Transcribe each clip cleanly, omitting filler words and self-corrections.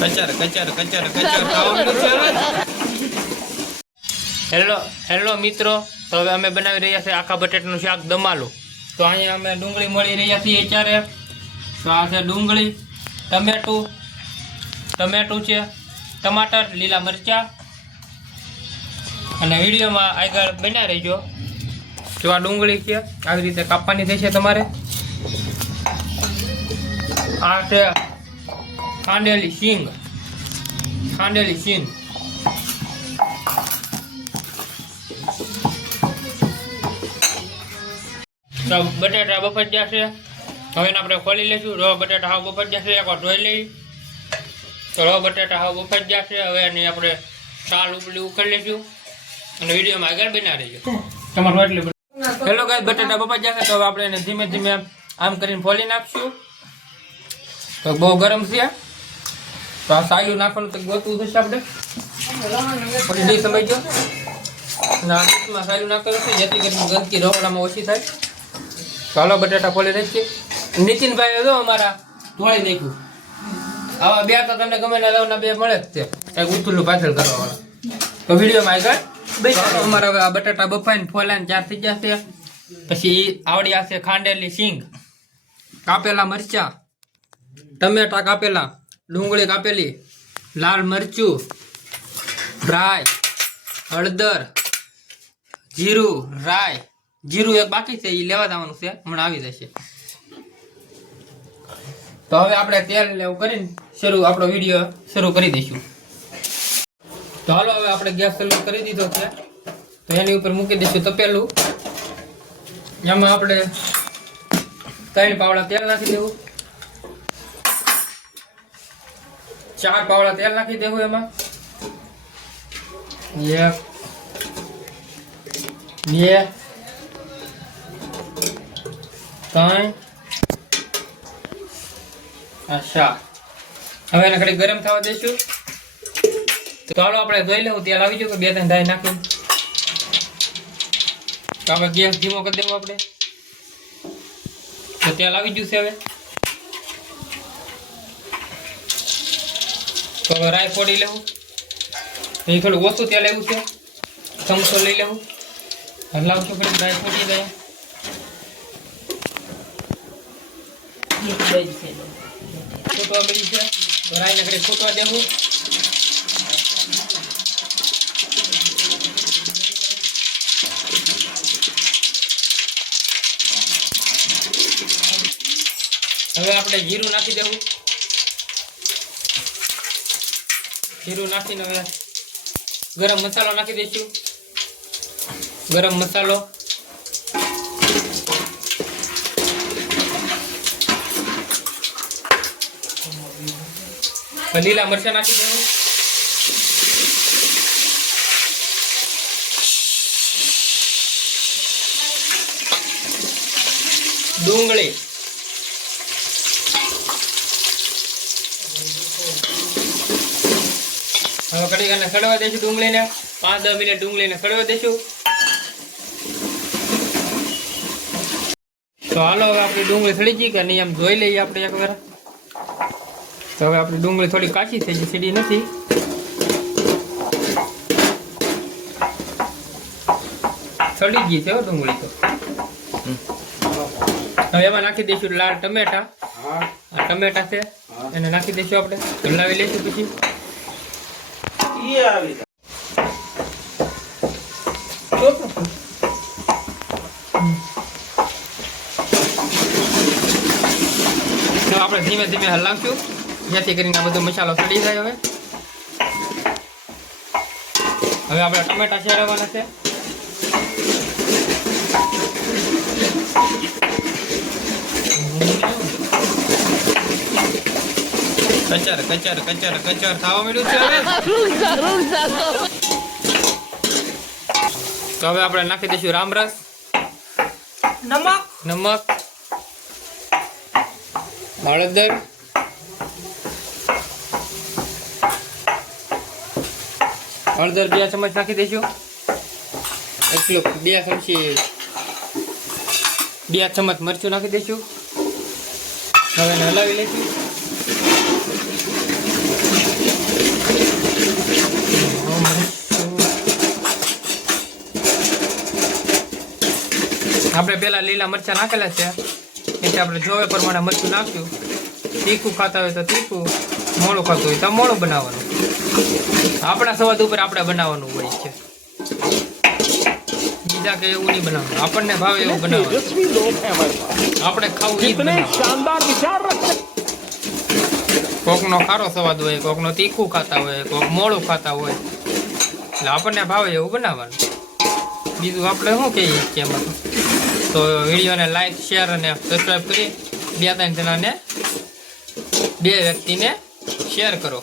કચર કચર કચર કચર ખાવાનું છે હવે. હેલો મિત્રો, તો હવે અમે બનાવી રહ્યા છીએ આખા બટેટાનું શાક દમાલું. તો અહીંયા અમે ડુંગળી મળી રહ્યા છીએ અત્યારે. તો આ છે ડુંગળી, ટમેટું છે, ટમાટર, લીલા મરચાં. અને વિડીયોમાં આગળ બન્યા રહીજો. જો આ ડુંગળી છે આવી રીતે કાપવાની થશે તમારે. આ છે ખાંડેલી શીંગ. તો બટાટા બફાઈ જશે. હવે એને આપણે ખોલી લઈશું. રવા બટાટા હાવ બફાઈ જશે. એકવાર ધોઈ લઈ. તો રવા બટાટા હાવ બફાઈ જશે. હવે એની આપણે છાલ ઉપલી ઉકળી લઈશું અને વિડીયોમાં આગળ બના રહીજો. તમારું એટલી. હેલો ગાઈસ, બટાટા બફાઈ જશે. તો હવે આપણે એને ધીમે ધીમે આમ કરીને ફોલી નાખશું. તો બહુ ગરમ છે. તો આ સાયું નાખવાનું તો ગોતવું થશે આપણે. પછી નહીં સમજજો. અને આ ડીશમાં સાયું નાખેલું છે જેથી કરીને ગંદકી રહોડામાં ઓછી થાય. તો હાલો બટાટા ફોલી નાખીએ. નીતિનભાઈ જો અમારા ધોળી નાખ્યું. આવા બે તો તમને ગમે ના લાવના બે મળે જ તે એક ઉથલું પાછળ કરવાવાળા. તો વિડીયોમાં આગળ અમારા હવે આ બટાટા બફાઈને ફોલાઈને ચાર થઈ જશે. પછી આવડી આવશે ખાંડેલી શીંગ, કાપેલા મરચા, ટમેટા કાપેલા, ડુંગળી કાપેલી, લાલ મરચું, રાઈ, હળદર, જીરું, રાઈ. જીરું એક બાકી છે, એ લેવા જવાનું છે, હમણાં આવી જશે. તો હવે આપણે તેલ લેવું કરીને આપણો વિડીયો શરૂ કરી દઈશું. તો હાલો હવે આપણે ગેસ ચાલુ કરી દીધો છે. તો એની ઉપર મૂકી દઈશું તપેલું. એમાં આપણે 3 પાવડા તેલ નાખી દેવું. 4 પાવડા તેલ નાખી દેવું એમાં. 1 2 3 અચ્છા. હવે એને ઘડી ગરમ થવા દઈશું. તો ચાલો આપણે જોઈ લેવું તેલ આવી ગયું કે 2-3 ધાઈ નાખ્યું. તો આપણે ગેસ ધીમો કરી દેવું આપણે. તો તેલ આવી ગયું છે હવે. તો હવે રાઈ ફોડી લેવું. અહીં થોડું ઓછું તેલ આવ્યું છે. ચમચો લઈ લેવું. હલાવશું પછી રાઈ ફોડી જાય. ફૂટવા મળી છે. તો રાઈને ઘડી ફૂટવા દેવું. હવે આપણે જીરું નાખી દેવું. જીરું નાખીને હવે ગરમ મસાલો નાખી દઈશું. ગરમ મસાલો, લીલા મરચાં નાખી દેવું. ડુંગળી, હવે કડી અને સડવા દઈશું ડુંગળીને. 5-10 મિનિટ ડુંગળીને સડવા દઈશું. તો હાલો હવે આપણી ડુંગળી સડી ગઈ કે નહીં એમ જોઈ લઈએ આપણે એકવાર. તો હવે આપણી ડુંગળી થોડી કાચી થઈ ગઈ, સીડી નથી. સડી ગઈ છે ડુંગળી તો. હવે એમાં નાખી દઈશું લાલ ટમેટા. આ ટમેટા છે એને નાખી દઈશું આપણે. હલાવી લઈશું પછી. તો આપણે ધીમે ધીમે હલાવશું જેથી કરીને આ બધો મસાલો સડી જાય. હવે આપણે ટમેટા શેરવાના છે. કચર કચર કચર કચર ખાવા મળ્યું છે હવે. તો હવે આપણે નાખી દઈશું રામરસ, નમક, હળદર, હળદર 2 ચમચ નાખી દઈશું. 2 ચમચ મરચું નાખી દઈશું. હવે એને હલાવી લઈશું. આપણે પેલા લીલા મરચાં નાખેલા છે એટલે આપણે જોવે પ્રમાણે મરચું નાખ્યું. તીખું ખાતા હોય તો તીખું, મોળું ખાતું હોય તો મોળું બનાવવાનું. આપણા સ્વાદ ઉપર આપણે બનાવવાનું હોય છે, બીજા કે એવું નહીં બનાવવાનું. આપણને ભાવે એવું બનાવવાનું, આપણે ખાવું એ જ બનાવવાનું. કોકનો ખારો સ્વાદ હોય, કોકનો તીખું ખાતા હોય, કોક મોળું ખાતા હોય, એટલે આપણને ભાવે એવું બનાવવાનું. બીજું આપણે શું કહીએ છીએ એમાં? તો વિડીયોને લાઈક, શેર અને સબસ્ક્રાઈબ કરી 2-3 જણાને, 2 વ્યક્તિને શેર કરો,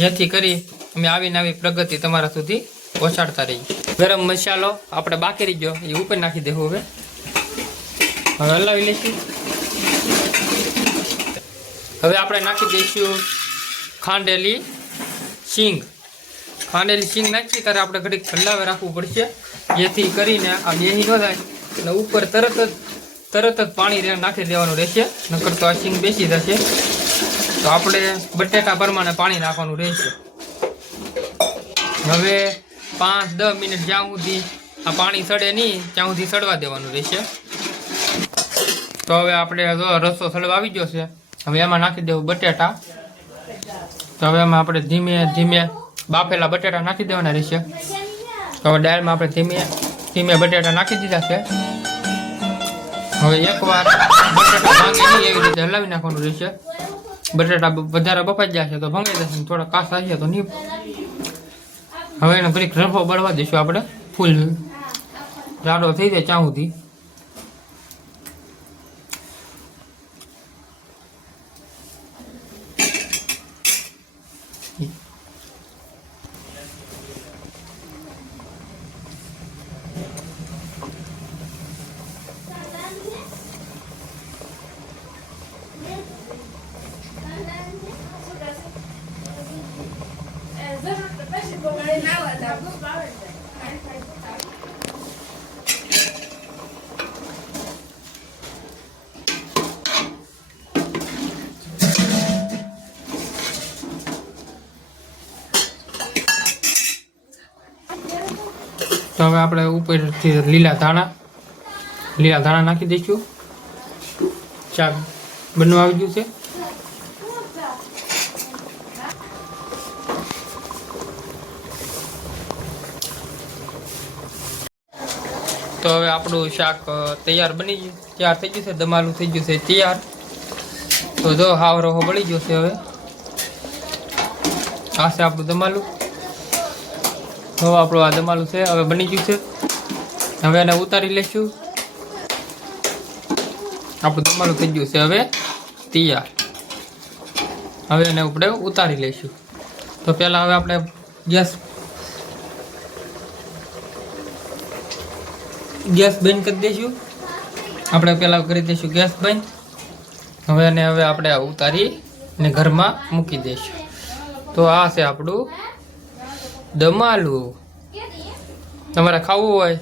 જેથી કરી અમે આવીને આવી પ્રગતિ તમારા સુધી પહોંચાડતા રહીએ. ગરમ મસાલો આપણે બાકી રહી ગયો એ ઉપર નાખી દેવું. હવે હલાવી લઈશું. હવે આપણે નાખી દઈશું ખાંડેલી સિંગ. ખાંડેલી સિંગ નાખીએ ત્યારે આપણે ઘડીક હલાવે રાખવું પડશે, જેથી કરીને આ બેહી ન થાય અને ઉપર તરત જ પાણી નાખી દેવાનું રહેશે, નકર તો આ સિંગ બેસી જશે. તો આપણે બટેટા પ્રમાણે પાણી નાખવાનું રહેશે. હવે 5-10 મિનિટ જ્યાં સુધી આ પાણી સડે નહીં ત્યાં સુધી સડવા દેવાનું રહેશે. તો હવે આપણે જો રસો સડવા આવી ગયો છે, હવે એમાં નાખી દેવું બટેટા. તો હવે એમાં આપણે ધીમે ધીમે બાફેલા બટેટા નાખી દેવાના રહેશે. તો હવે દાળમાં આપણે ધીમે ધીમે બટેટા નાખી દીધા છે. હવે એકવાર બટેટા ભાંગે નહીં એવી રીતે હલાવી નાખવાનું રહેશે. બટેટા વધારે બફાઈ ગયા છે તો ભંગાઈ જશે, થોડા કાચા છે તો નહીં. હવે એને ઘડીક રફો બળવા દઈશું આપણે, ફૂલ જાડો થઈ જાય ત્યાં સુધી. તો હવે આપણે ઉપરથી લીલા ધાણા નાખી દઈશું. શાક બનવા આવી ગયું છે. તો હવે આપણું શાક તૈયાર બની ગયું, તૈયાર થઈ ગયું છે. દમાલું થઈ ગયું છે તૈયાર. તો જો હાવરો બળી ગયો છે. હવે આ છે આપણું દમાલું. તો આપણું આ દમાલું છે હવે બની ગયું છે. હવે એને ઉતારી લઈશું. આપણું દમાલું થઈ ગયું છે હવે તૈયાર. હવે એને આપણે ઉતારી લઈશું. તો પહેલાં હવે આપણે ગેસ બંધ કરી દઈશું. આપણે પહેલાં કરી દઈશું ગેસ બંધ. હવે એને આપણે ઉતારીને ઘરમાં મૂકી દઈશું. તો આ છે આપણું દમાલું. તમારે ખાવું હોય